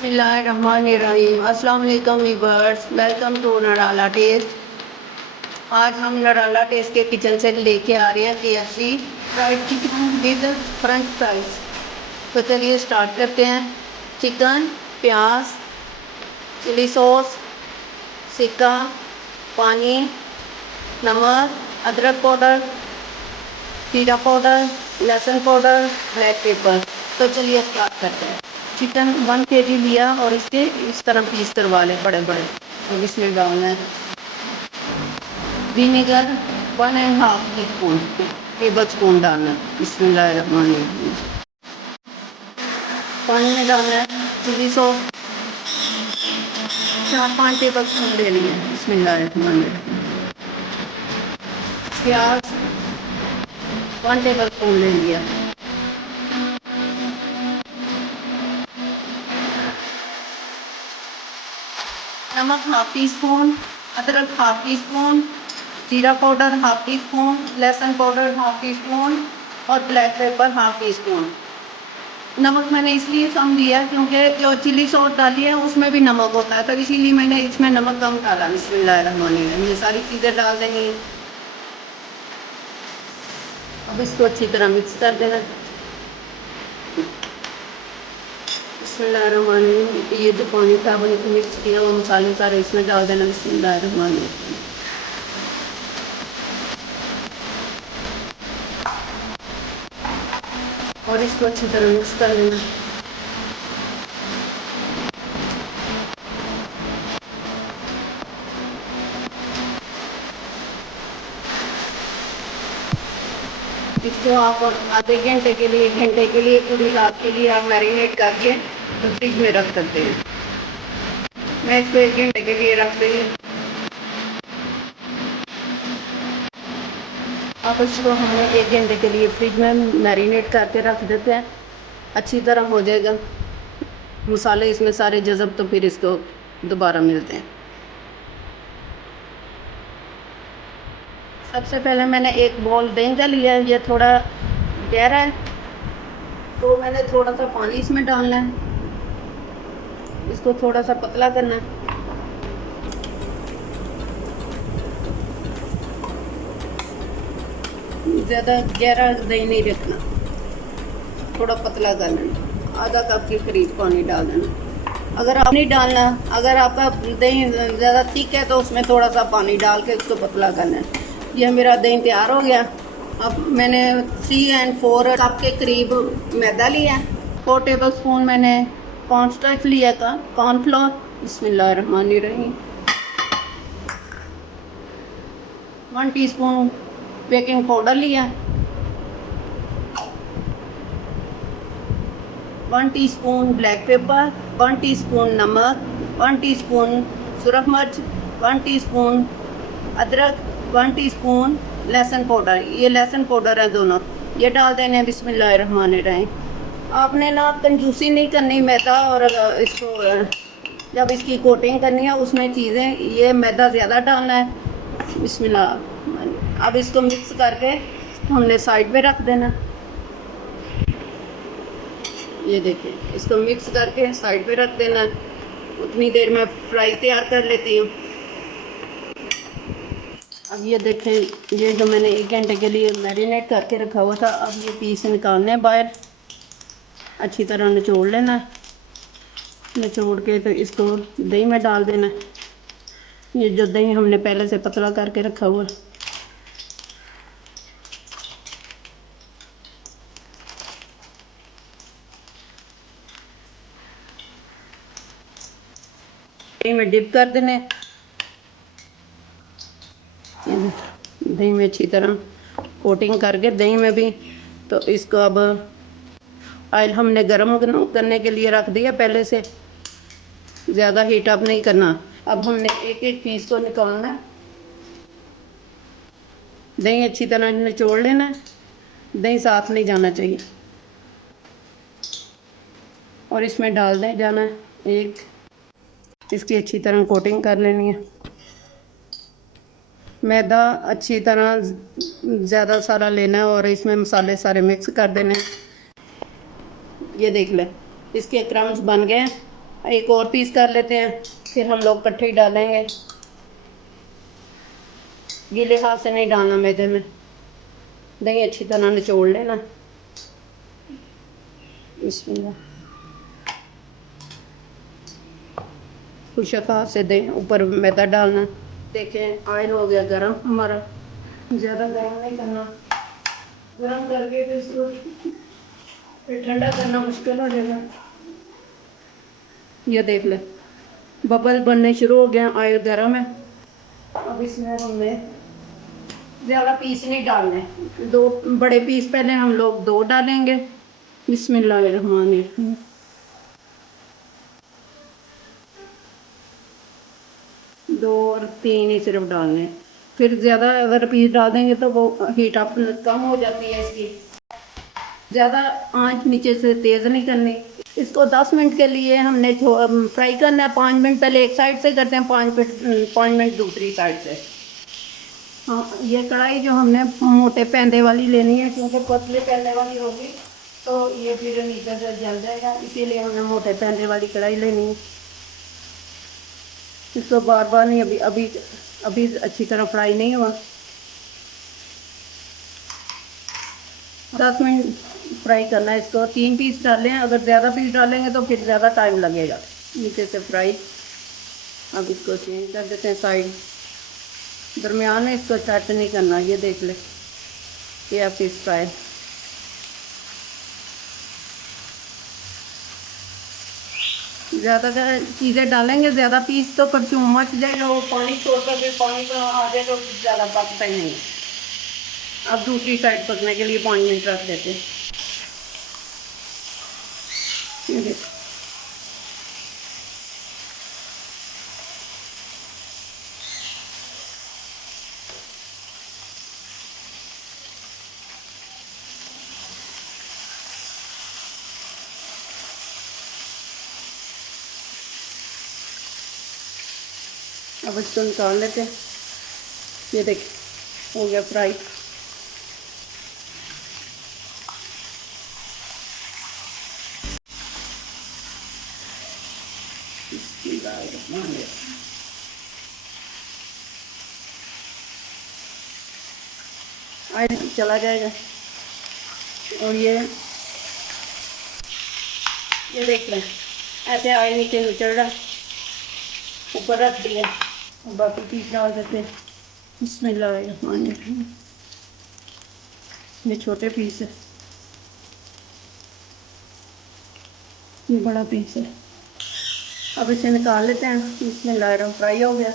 बिस्मिल्लाहिर्रहमानिर्रहीम। अस्सलाम वालेकुम व्यूअर्स, वेलकम टू नराला टेस्ट। आज हम नराला टेस्ट के किचन से लेके आ रहे हैं KFC fried chicken with French fries. तो चलिए स्टार्ट करते हैं। चिकन, प्याज, चिली सॉस, सिक्का, पानी, नमक, अदरक पाउडर, जीरा पाउडर, लहसुन पाउडर, ब्लैक पेपर। तो चलिए स्टार्ट करते हैं। चिकन 1 kg लिया और इसके इस तरह पीस करवा लें बड़े बड़े। और इसमें डालना है विनेगर 1.5 टीस्पून, टेबल स्पून डालना है। बिस्मिल्लाहिर्रहमानिर्रहीम। पानी में डालना है चिली सॉस 4-5 टेबल स्पून ले लिए। बिस्मिल्लाहिर्रहमानिर्रहीम। प्याज 1 टेबल स्पून ले लिया। नमक 1/2 टीस्पून, अदरक 1/2 टीस्पून, जीरा पाउडर 1/2 टीस्पून, लहसुन पाउडर 1/2 टीस्पून और ब्लैक पेपर 1/2 टीस्पून। नमक मैंने इसलिए कम दिया क्योंकि जो चिली सॉस डाली है उसमें भी नमक होता है, तो इसीलिए मैंने इसमें नमक कम डाला। बिस्मिल्लाहिर्रहमानिर्रहीम। ये सारी चीज़ें डाल देंगे। अब इसको अच्छी तरह मिक्स कर देना। बिस्मिल्लाहिर्रहमानिर्रहीम। ये जो पानी था वो मिक्स किया वो मसाले सारे इसमें डाल देना। बिस्मिल्लाहिर्रहमानिर्रहीम। और इसको अच्छी तरह मिक्स कर लेना। इसको आप आधे घंटे के लिए, 1 घंटे के लिए, पूरी रात के लिए आप मैरिनेट करके तो फ्रिज में रख सकते हैं। मैं इसको 1 घंटे के लिए रख देंगे। अब इसको हमें 1 घंटे के लिए फ्रिज में मैरिनेट करके रख देते हैं। अच्छी तरह हो जाएगा मसाले इसमें सारे जज़ब, तो फिर इसको दोबारा मिलते हैं। सबसे पहले मैंने एक बॉल दही का लिया है, ये थोड़ा गहरा है तो मैंने थोड़ा सा पानी इसमें डालना है। इसको थोड़ा सा पतला करना है। ज़्यादा गहरा दही नहीं रखना, थोड़ा पतला कर लेना। आधा कप के करीब पानी डाल देना। अगर आप नहीं डालना, अगर आपका दही ज़्यादा थिक है तो उसमें थोड़ा सा पानी डाल के उसको पतला करना है। यह मेरा दही तैयार हो गया। अब मैंने 3 और 4 कप के करीब मैदा लिया। 4 टेबल स्पून मैंने कॉर्नस्टार्च लिया था, कॉर्नफ्लोर। बिस्मिल्लाहिर्रहमानिर्रहीम। 1 टीस्पून बेकिंग पाउडर लिया, 1 टीस्पून ब्लैक पेपर, 1 टीस्पून नमक, 1 टीस्पून सुरख मिर्च, 1 टीस्पून अदरक, 1 टीस्पून लहसुन पाउडर। ये लहसुन पाउडर है दोनों, ये डाल देने हैं। बिस्मिल्लाहिर्रहमानिर्रहीम। आपने ना कंजूसी नहीं करनी मैदा, और इसको जब इसकी कोटिंग करनी है उसमें चीज़ें, ये मैदा ज़्यादा डालना है। बिस्मिल्लाह। अब इसको मिक्स करके हमने साइड पे रख देना। ये देखिए, इसको मिक्स करके साइड पे रख देना। उतनी देर में फ्राई तैयार कर लेती हूँ। अब ये देखें, ये जो मैंने 1 घंटे के लिए मैरिनेट करके रखा हुआ था, अब ये पीस निकालने हैं बाहर। अच्छी तरह निचोड़ लेना है। निचोड़ के तो इसको दही में डाल देना है। ये जो दही हमने पहले से पतला करके रखा हुआ है, दही में डिप कर देने। दही में अच्छी तरह कोटिंग करके दही में भी, तो इसको अब ऑयल हमने गर्म करने के लिए रख दिया पहले से, ज़्यादा हीट अप नहीं करना। अब हमने एक एक पीस को निकालना है। दही अच्छी तरह निचोड़ लेना है, दही साथ नहीं जाना चाहिए। और इसमें डाल दें जाना है एक, इसकी अच्छी तरह कोटिंग कर लेनी है। मैदा अच्छी तरह ज़्यादा सारा लेना है और इसमें मसाले सारे मिक्स कर देने हैं। ये देख लें, इसके क्रम्स बन गए हैं। एक और पीस कर लेते हैं, फिर हम लोग इकट्ठे ही डालेंगे। गीले हाथ से नहीं डालना मैदे में, दही अच्छी तरह निचोड़ लेना। बिस्मिल्लाह। खुशक हाथ से दही ऊपर मैदा डालना। देखें ऑयल हो गया गरम हमारा, ज़्यादा गरम नहीं करना, गरम करके फिर इसको फिर ठंडा करना मुश्किल हो जाएगा। ये देख ले बबल बनने शुरू हो गए, ऑयल गर्म है। अब इसमें हमने ज़्यादा पीस नहीं डालने, दो बड़े पीस पहले हम लोग दो डालेंगे। बिस्मिल्लाहिर्रहमानिर्रहीम। दो और तीन ही सिर्फ डालने, फिर ज़्यादा अगर पीस डाल देंगे तो वो हीट अप कम हो जाती है इसकी। ज़्यादा आंच नीचे से तेज़ नहीं करनी। इसको 10 मिनट के लिए हमने फ्राई करना है। 5 मिनट पहले एक साइड से करते हैं, 5 मिनट दूसरी साइड से। हाँ, ये कढ़ाई जो हमने मोटे पैंदे वाली लेनी है, क्योंकि पतले पैंदे वाली होगी तो ये फिर नीचे से जल जाएगा, इसीलिए हमने मोटे पैंदे वाली कढ़ाई लेनी है। इसको बार बार नहीं, अभी अभी अभी अच्छी तरह फ्राई नहीं हुआ। 10 मिनट फ्राई करना है इसको। 3 पीस डालें, अगर ज़्यादा पीस डालेंगे तो फिर ज़्यादा टाइम लगेगा नीचे से फ्राई। अब इसको चेंज कर देते हैं साइड। दरमियान में इसको सेट नहीं करना, ये देख ले ये पीस फ्राई। ज़्यादा चीज़ें डालेंगे, ज़्यादा पीस तो परफ्यूम मच जाएगा, वो पानी छोड़कर फिर पानी का आ जाएगा, ज़्यादा पकता ही नहीं। अब दूसरी साइड पकने के लिए 5 मिनट रख देते हैं। ये देख, अब इसको निकाल लेते हैं। ये देख हो गया फ्राई। ऑयल चला जाएगा। और ये देख लें ऐसे ऑयल नीचे निचल रहा, ऊपर रख दिया। बाकी पीस डाल देते हैं। बिस्मिल्लाहिर्रहमानिर्रहीम। ये छोटे पीस है, ये बड़ा पीस है। अब इसे निकाल लेते हैं। बिस्मिल्लाहिर्रहमानिर्रहीम। फ्राई हो गया।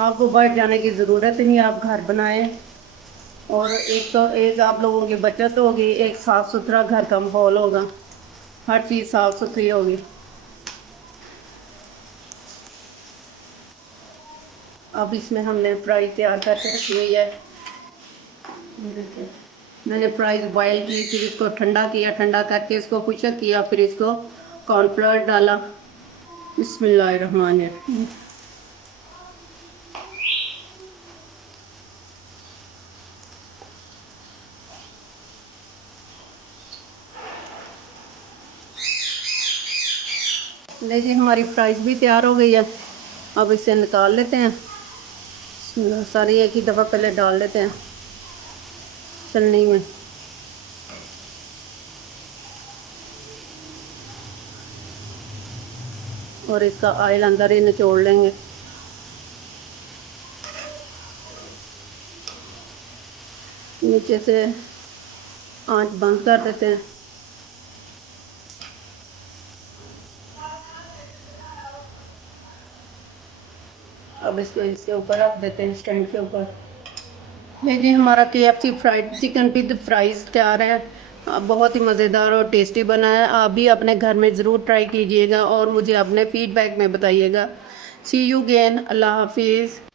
आपको बाहर जाने की ज़रूरत ही नहीं, आप घर बनाएं। और एक तो एक आप लोगों की बचत होगी, एक साफ़ सुथरा घर का माहौल होगा, हर चीज़ साफ़ सुथरी होगी। अब इसमें हमने फ्राई तैयार करके रखी हुई है। मैंने फ्राइज़ बॉयल की, फिर इसको ठंडा किया, ठंडा करके इसको खुशक किया, फिर इसको कॉर्नफ्लोर डाला। बिस्मिल्लाहिर्रहमानिर्रहीम। ले जी, हमारी फ्राइज़ भी तैयार हो गई है। अब इसे निकाल लेते हैं। सारी एक ही दफ़ा पहले डाल लेते हैं चलनी में। और इसका ऑयल अंदर ही निचोड़ लेंगे। नीचे से आंच बंद कर देते हैं। अब इसको इसके ऊपर रख देते हैं, स्टैंड के ऊपर। ये जी हमारा KFC fried chicken with fries तैयार है। बहुत ही मज़ेदार और टेस्टी बना है। आप भी अपने घर में ज़रूर ट्राई कीजिएगा और मुझे अपने फीडबैक में बताइएगा। सी यू अगेन। अल्लाह हाफिज़।